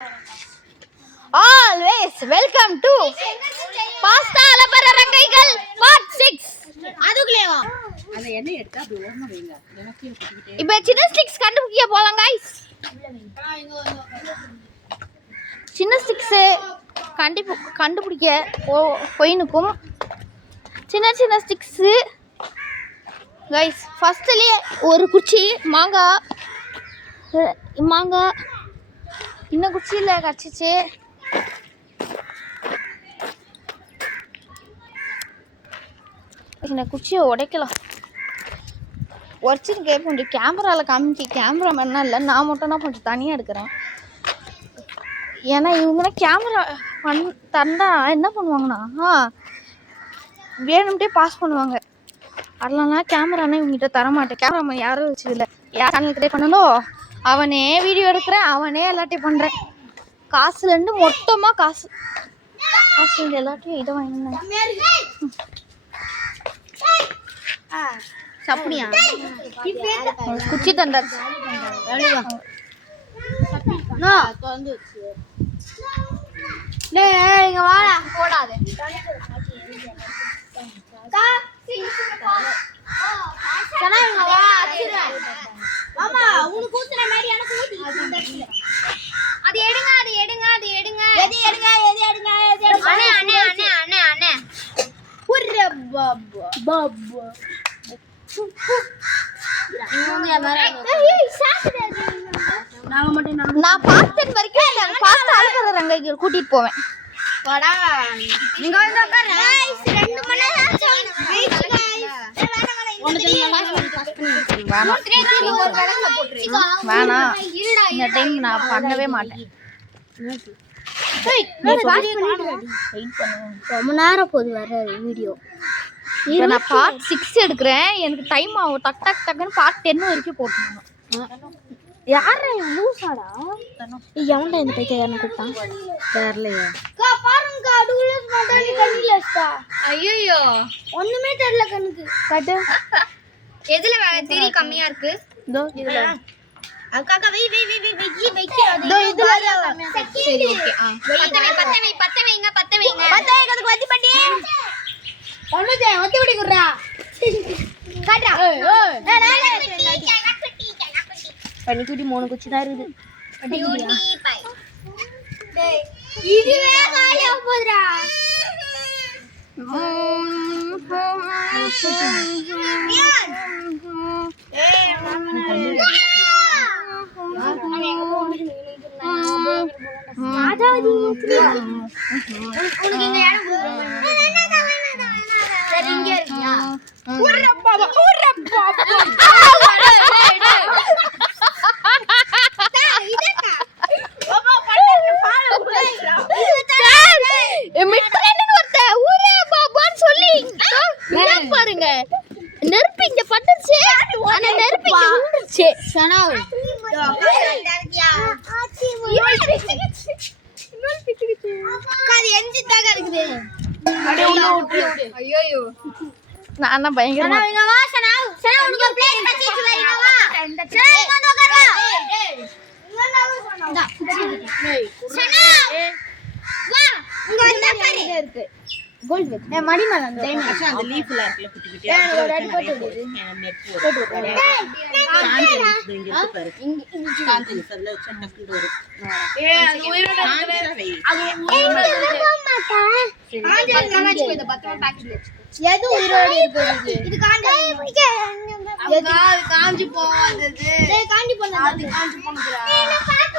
Always welcome to Pasta Alapara Rangaigal Part 6. அதுக்குலேவா அத என்ன எடுத்தா அப்படி ஓரமா வைங்க. எனக்கு குட்டிட்டே. இப்போ சின்ன ஸ்டிக்ஸ் கண்டுபிடிக்க போலாம் गाइस. சின்ன ஸ்டிக்ஸ் கண்டுபிடிக்க போயினுக்கும் சின்ன சின்ன ஸ்டிக்ஸ் गाइस ஃபர்ஸ்ட்லயே ஒரு குச்சி மாங்காய் இன்னும் குச்சியில் கிடச்சிச்சு. இந்த குச்சியை உடைக்கலாம். உடச்சின்னு கேட்போம் கேமராவில் காமிச்சு கேமராமேன்னா இல்லை, நான் மட்டும் தான் கொஞ்சம் தனியாக எடுக்கிறேன். ஏன்னா இவங்கன்னா கேமரா தந்தா என்ன பண்ணுவாங்கன்னா வேணும்ட்டே பாஸ் பண்ணுவாங்க. அதெல்லாம் கேமரானா இவங்ககிட்ட தரமாட்டேன். கேமராமேன் யாரும் வச்சதில்லை. யார் சேனல் கிரியேட் பண்ணணும் அவனே வீடியோ எடுக்கிறேன், அவனே எல்லாத்தையும் பண்ணுறேன். காசுலேருந்து மொத்தமாக காசு எல்லாத்தையும் இதை வாங்கினேன். சப்பனியா குச்சி தந்தாச்சு. இங்க வாடா போடாது. ஆமா உனக்கு ஊத்துற மாதிரி எனக்கு ஊத்து. அது எடுங்க அது எடுங்க அது எடுங்க எது எடுங்க எது எடுங்க எது எடுங்க. அண்ணே அண்ணே அண்ணே அண்ணே அண்ணே புர்ர பாபா பாபா நான் பார்த்தேன் வரைக்கும் பாஸ்தா அலப்பற ரங்கைகள் கூட்டிட்டு போவேன். வாடா நீங்க வந்து உட்காரு. ரெண்டு மணி நேரம் வெயிட் गाइस. வேணாம் இந்த டைம் நான் பண்ணவே மாட்டேன். ரொம்ப நேரம் போகுது வர வீடியோ. நான் பார்ட் 6 எடுக்கிறேன். எனக்கு டைம் ஆகும். டக் டக் டக்குன்னு பார்ட் 10 வரைக்கும் போட்டுருணும். யாரா லூசாடா எவன்டா இந்த பைக்க யாருன்னு கூப்பிட்டான் தெரியலையே. பாருங்க அதுக்குள்ள மாட்டாடி கண்ணில வச்சா. ஐயோ ஒண்ணுமே தெரியல கண்ணுக்கு. காட்டு எதுல தெரி கம்மியா இருக்கு. இதோ இதுல அக்காக்கா வெய் வெய் வெய் வெய் வெய் வெய் இதோ இதுல கம்மியா இருக்கு. சரி ஓகே. பத்த வைங்க பத்த வைக்கிறதுக்கு வத்தி பட்டி ஒண்ணுதே வத்தி படி குறா காட்றா. பனிக்குட்டி மூணு குச்சி தான் இருக்குது. இதுவே காலியா போகுதுடா. பாருங்க நெருப்பு இங்க பட்டுச்சு. அந்த நெருப்பு இங்க விழுந்துச்சு. சனாவ் ஐயோ நான் பயங்கரமா இருக்கு. கோல்ட் வெட் ஏ மடி மேல அந்த அந்த லீஃப்ல இருக்குல குட்டி குட்டி ஒரு அடி போட்டு விடு. போட்டு விடு. இங்க பாரு இங்க காந்தி சல்ல வச்ச டக்குல வரும். அது உயிரோட இருக்கு. அது உயிரோட மாட்டா. காஞ்சல் கலாச்சி போய் இந்த பத்திரமா பாக்கெட்ல வச்சு. எது உயிரோட இருக்குது? இது காஞ்சல் எது காஞ்சி போவாதது. டேய் காஞ்சி போனது. அது காஞ்சி போனதுடா.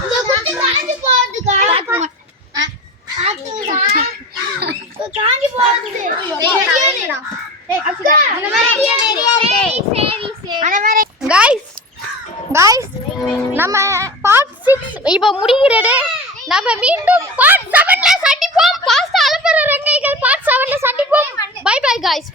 இந்த குச்சி காஞ்சி போறதுக்கா. பாத்துடா. காஞ்சி போகுது. டேய் அக்கா அந்த மாதிரி சரி அந்த மாதிரி गाइस நம்ம பார்ட் 6 இப்போ முடிகிறது. நம்ம மீண்டும் பார்ட் 7ல சந்திப்போம். பாஸ்தா அலப்பற ரங்கைகள் பார்ட் 7ல சந்திப்போம். Bye bye guys.